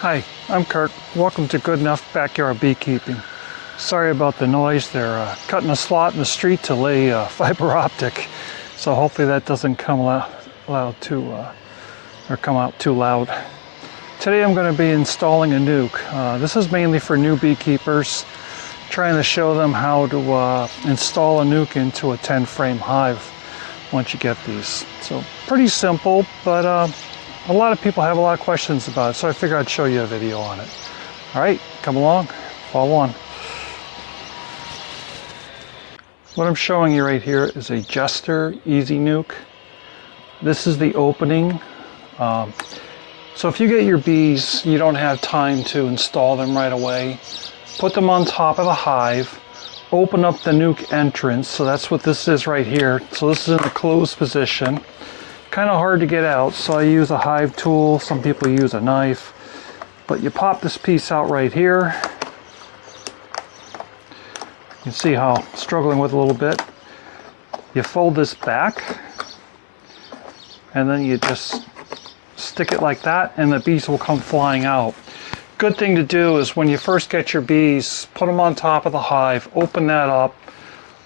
Hi, I'm Kurt. Welcome to Good Enough Backyard Beekeeping. Sorry about the noise. They're cutting a slot in the street to lay fiber optic, so hopefully that doesn't come out too loud. Today I'm going to be installing a nuke. This is mainly for new beekeepers, trying to show them how to install a nuke into a 10-frame hive once you get these. So pretty simple, but a lot of people have a lot of questions about it, so I figured I'd show you a video on it. All right, come along, follow on. What I'm showing you right here is a Jester Easy Nuke. This is the opening. So if you get your bees, you don't have time to install them right away. Put them on top of the hive, open up the nuke entrance. So that's what this is right here. So this is in a closed position. Kind of hard to get out, so I use a hive tool. Some people use a knife, but you pop this piece out right here. You can see how I'm struggling with it a little bit. You fold this back, and then you just stick it like that, and the bees will come flying out. Good thing to do is when you first get your bees, put them on top of the hive, open that up,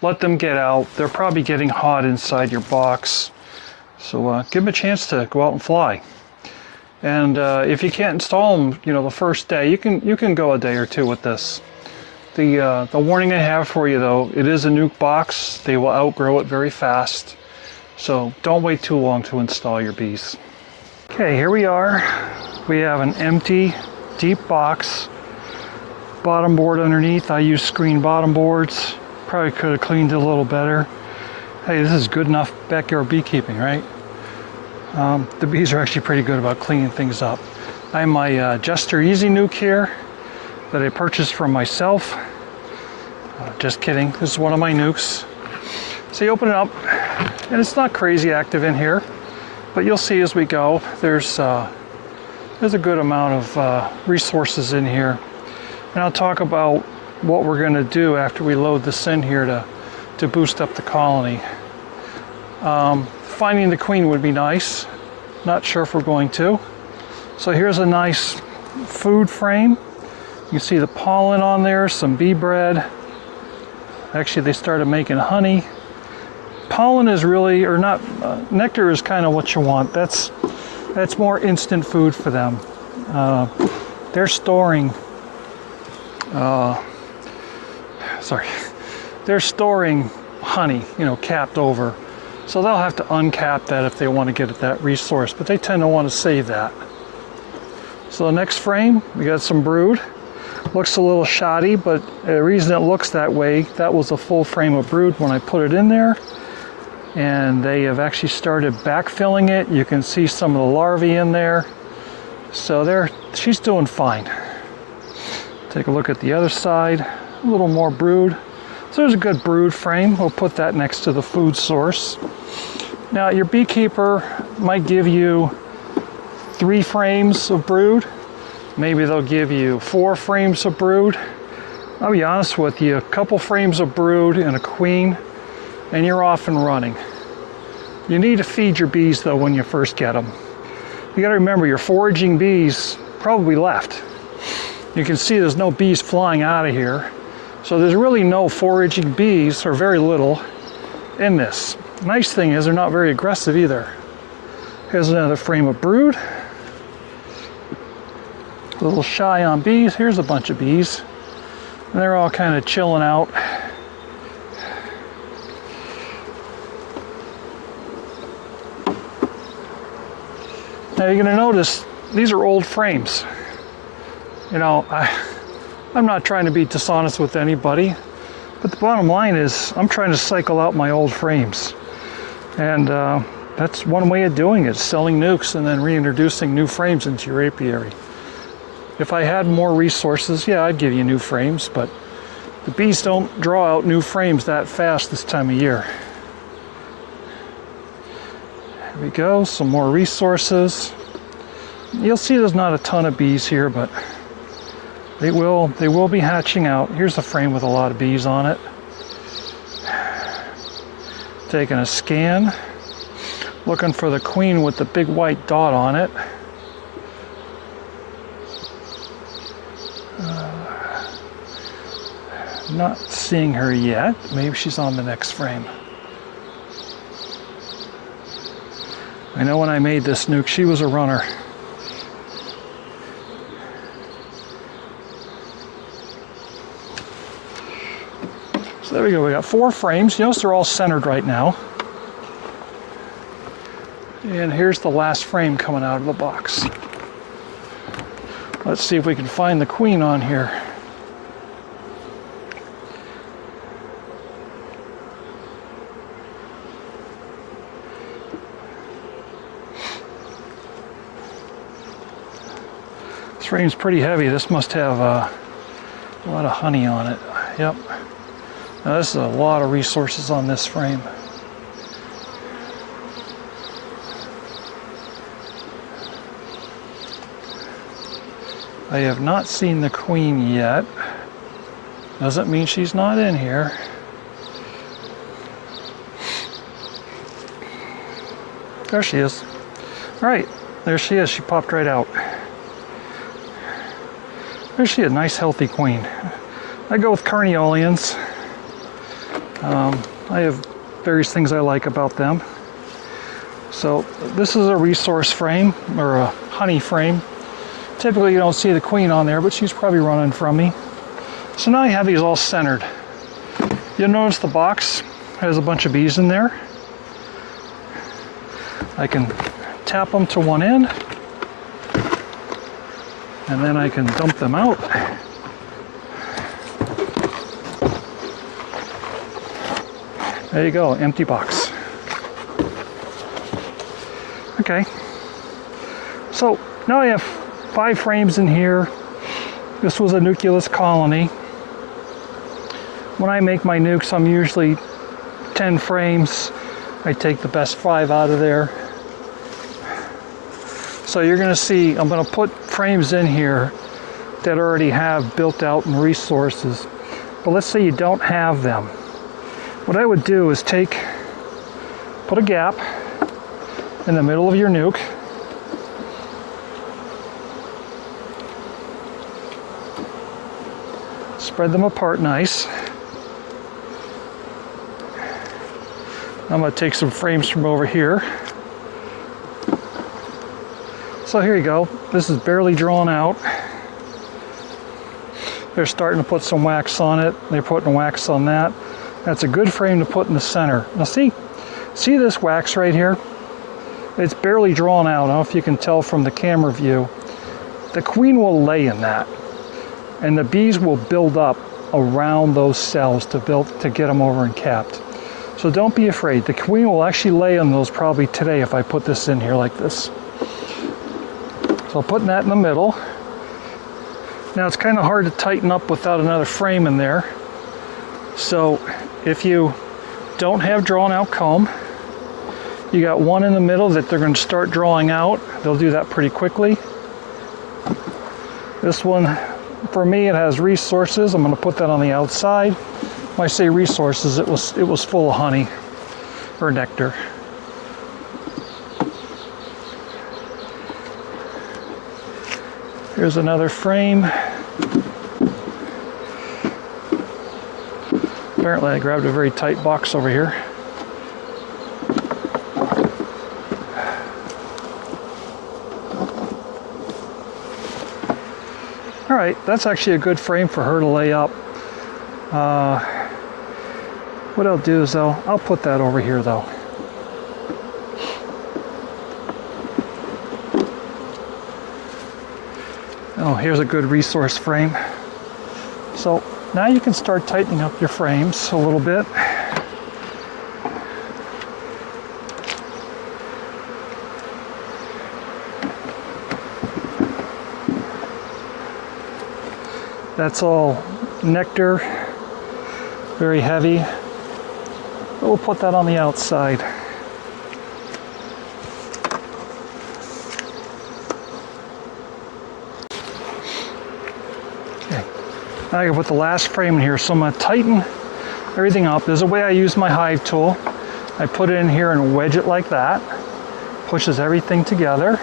let them get out. They're probably getting hot inside your box. So give them a chance to go out and fly. And if you can't install them, the first day, you can go a day or two with this. The warning I have for you though, it is a nuke box. They will outgrow it very fast. So don't wait too long to install your bees. Okay, here we are. We have an empty, deep box. Bottom board underneath. I use screen bottom boards. Probably could have cleaned it a little better. Hey, this is good enough backyard beekeeping, right? The bees are actually pretty good about cleaning things up. I have my Jester Easy Nuke here that I purchased for myself. Just kidding, this is one of my nukes. So you open it up, and it's not crazy active in here, but you'll see as we go, there's a good amount of resources in here. And I'll talk about what we're gonna do after we load this in here to boost up the colony. Finding the queen would be nice. Not sure if we're going to. So here's a nice food frame. You can see the pollen on there, some bee bread. Actually, they started making honey. Pollen is really, or not, nectar is kind of what you want. That's more instant food for them. They're storing, they're storing honey, capped over. So they'll have to uncap that if they want to get at that resource, but they tend to want to save that. So the next frame, we got some brood. Looks a little shoddy, but the reason it looks that way, that was a full frame of brood when I put it in there. And they have actually started backfilling it. You can see some of the larvae in there. So she's doing fine. Take a look at the other side, a little more brood. So there's a good brood frame. We'll put that next to the food source. Now your beekeeper might give you 3 frames of brood. Maybe they'll give you 4 frames of brood. I'll be honest with you, a couple frames of brood and a queen, and you're off and running. You need to feed your bees though when you first get them. You gotta remember your foraging bees probably left. You can see there's no bees flying out of here. So there's really no foraging bees, or very little, in this. Nice thing is they're not very aggressive either. Here's another frame of brood. A little shy on bees. Here's a bunch of bees. And they're all kind of chilling out. Now you're going to notice these are old frames. I'm not trying to be dishonest with anybody, but the bottom line is I'm trying to cycle out my old frames. And that's one way of doing it, selling nukes and then reintroducing new frames into your apiary. If I had more resources, yeah, I'd give you new frames, but the bees don't draw out new frames that fast this time of year. There we go, some more resources. You'll see there's not a ton of bees here, but they will be hatching out. Here's a frame with a lot of bees on it. Taking a scan, looking for the queen with the big white dot on it. Not seeing her yet. Maybe she's on the next frame. I know when I made this nuke, she was a runner. So there we go. We got 4 frames. You notice they're all centered right now. And here's the last frame coming out of the box. Let's see if we can find the queen on here. This frame's pretty heavy. This must have a lot of honey on it. Yep. Now this is a lot of resources on this frame. I have not seen the queen yet. Doesn't mean she's not in here. There she is. All right, there she is. She popped right out. There's she, a nice healthy queen. I go with carnioleans. I have various things I like about them. So this is a resource frame, or a honey frame. Typically you don't see the queen on there, but she's probably running from me. So now I have these all centered. You'll notice the box has a bunch of bees in there. I can tap them to one end, and then I can dump them out. There you go, empty box. Okay, so now I have 5 frames in here. This was a nucleus colony. When I make my nukes, I'm usually 10 frames. I take the best 5 out of there. So you're going to see, I'm going to put frames in here that already have built out in resources. But let's say you don't have them. What I would do is put a gap in the middle of your nuke. Spread them apart nice. I'm going to take some frames from over here. So here you go. This is barely drawn out. They're starting to put some wax on it. They're putting wax on that. That's a good frame to put in the center. Now see this wax right here? It's barely drawn out. I don't know if you can tell from the camera view. The queen will lay in that, and the bees will build up around those cells to get them over and capped. So don't be afraid. The queen will actually lay on those probably today if I put this in here like this. So putting that in the middle. Now it's kind of hard to tighten up without another frame in there. So if you don't have drawn out comb, you got one in the middle that they're going to start drawing out. They'll do that pretty quickly. This one, for me, it has resources. I'm going to put that on the outside. When I say resources, it was full of honey or nectar. Here's another frame. Apparently I grabbed a very tight box over here. All right, that's actually a good frame for her to lay up. What I'll do is I'll put that over here though. Oh, here's a good resource frame. So now you can start tightening up your frames a little bit. That's all nectar, very heavy. But we'll put that on the outside. Okay. Now I can put the last frame in here, so I'm going to tighten everything up. There's a way I use my hive tool. I put it in here and wedge it like that. Pushes everything together.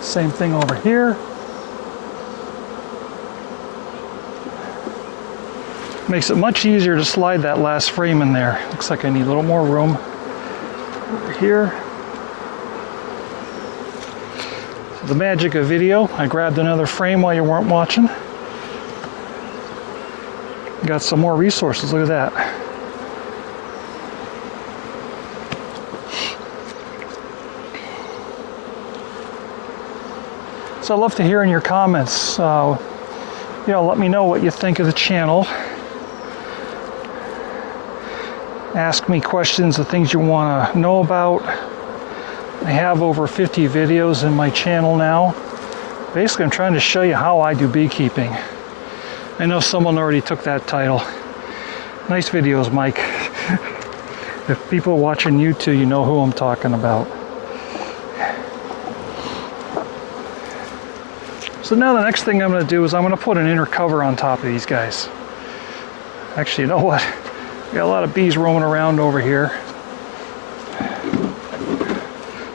Same thing over here. Makes it much easier to slide that last frame in there. Looks like I need a little more room over here. The magic of video. I grabbed another frame while you weren't watching. Got some more resources. Look at that. So I'd love to hear in your comments. Let me know what you think of the channel. Ask me questions of things you want to know about. I have over 50 videos in my channel now. Basically, I'm trying to show you how I do beekeeping. I know someone already took that title. Nice videos, Mike. If people watching YouTube, you know who I'm talking about. So now the next thing I'm going to do is I'm going to put an inner cover on top of these guys. Actually, you know what? We got a lot of bees roaming around over here.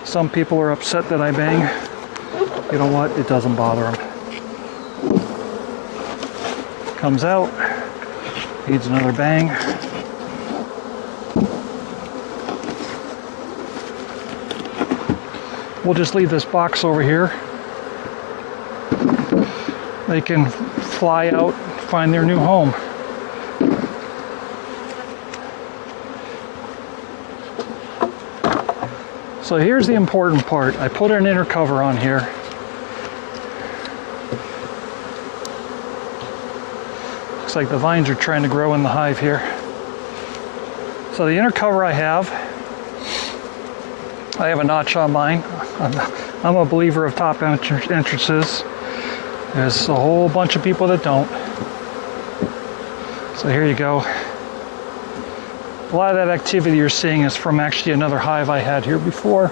Some people are upset that I bang. You know what? It doesn't bother them. Comes out. Needs another bang. We'll just leave this box over here. They can fly out, find their new home. So here's the important part. I put an inner cover on here. Looks like the vines are trying to grow in the hive here. So the inner cover I have a notch on mine. I'm a believer of top entrances. There's a whole bunch of people that don't. So here you go. A lot of that activity you're seeing is from actually another hive I had here before.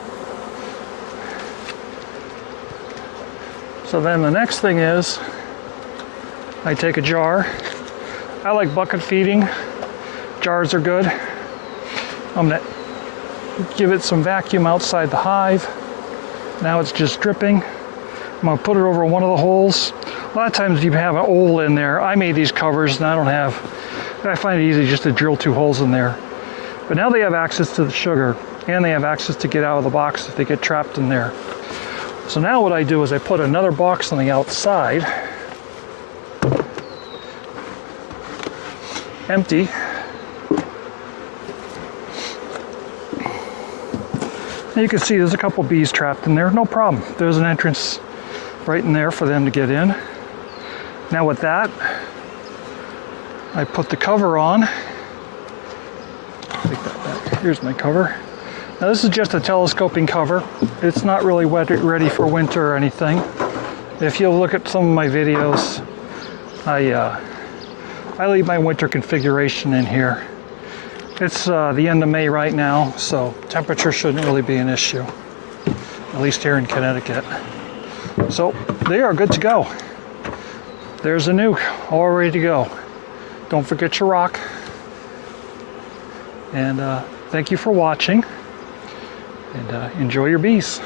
So then the next thing is I take a jar. I like bucket feeding. Jars are good. I'm going to give it some vacuum outside the hive. Now it's just dripping. I'm going to put it over one of the holes. A lot of times you have an hole in there. I made these covers and I find it easy just to drill 2 holes in there. But now they have access to the sugar and they have access to get out of the box if they get trapped in there. So now what I do is I put another box on the outside, empty. And you can see there's a couple bees trapped in there, no problem. There's an entrance right in there for them to get in. Now with that, I put the cover on. Take that back. Here's my cover. Now this is just a telescoping cover. It's not really ready for winter or anything. If you'll look at some of my videos, I leave my winter configuration in here. It's the end of May right now, so temperature shouldn't really be an issue, at least here in Connecticut. So they are good to go. There's a nuke, all ready to go. Don't forget your rock. And thank you for watching, and enjoy your bees.